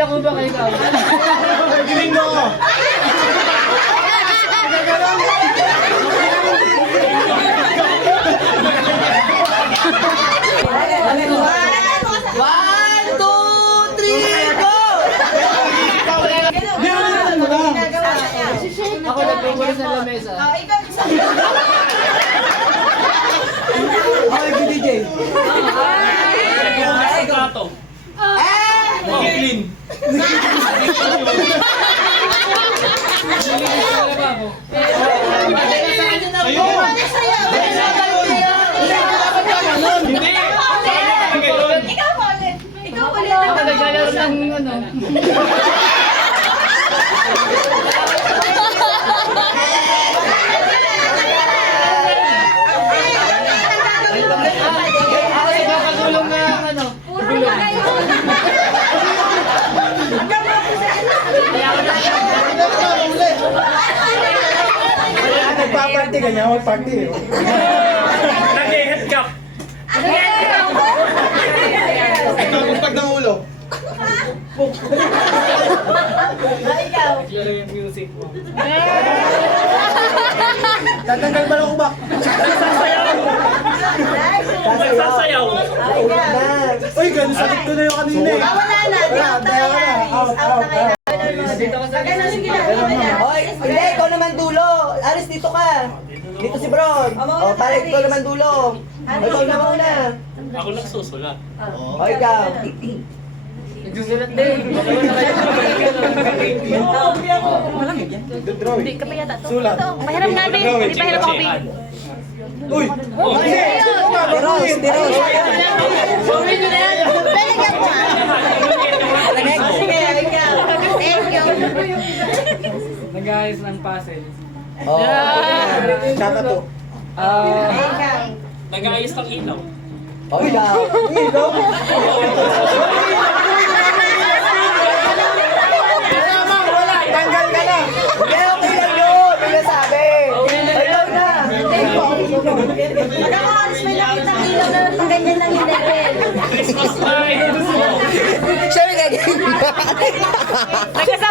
Ako ba kayo ka? Giling mo ako. One, two, three, go! Ako nagpupulis sa lamesa. Okay, DJ. Clean. Ikaw ulit. Ako naglalaro ng ano. Ako nagkakagulong na ano. Puro na kayo. Nagpa-party ka niya, mag-party eh. Nag-head cap. Pag ng ulo. Ikaw. Yung music mo. Tatanggal ba ng ubak? Magsasayaw. Uy, ganun sakit ko na yung kanina eh. Wala na. Out na kayo. Out na kayo. Dito ka sa Hoy, hindi, ikaw naman dulo. Alis, dito ka. Dito si Bron. O, pare, ikaw naman dulo. O, ikaw naman una. Ako lang susulat. O, ikaw. nagsusulat din. Baka wala kayo. Good drawing. Hindi ka pa yata to. Sulat. Ito, pahiram natin. Hindi pahiram ako. Uy! Tiros, tiros. Sorry nyo na yan. Balikan mo. Sige, ikaw. Thank you. Nag-ayos ng puzzle. O, Tsaka to. Ikaw. Nag-aayos ng ilaw. o, ikaw. Tanggal ka na! Hindi, okay lang yun. Hindi na sabi. O, ikaw na. Pag ako alis, may nakita ang ilaw na ganyan lang yung level. Christmas light. Siyempre, ganyan. Nagkasama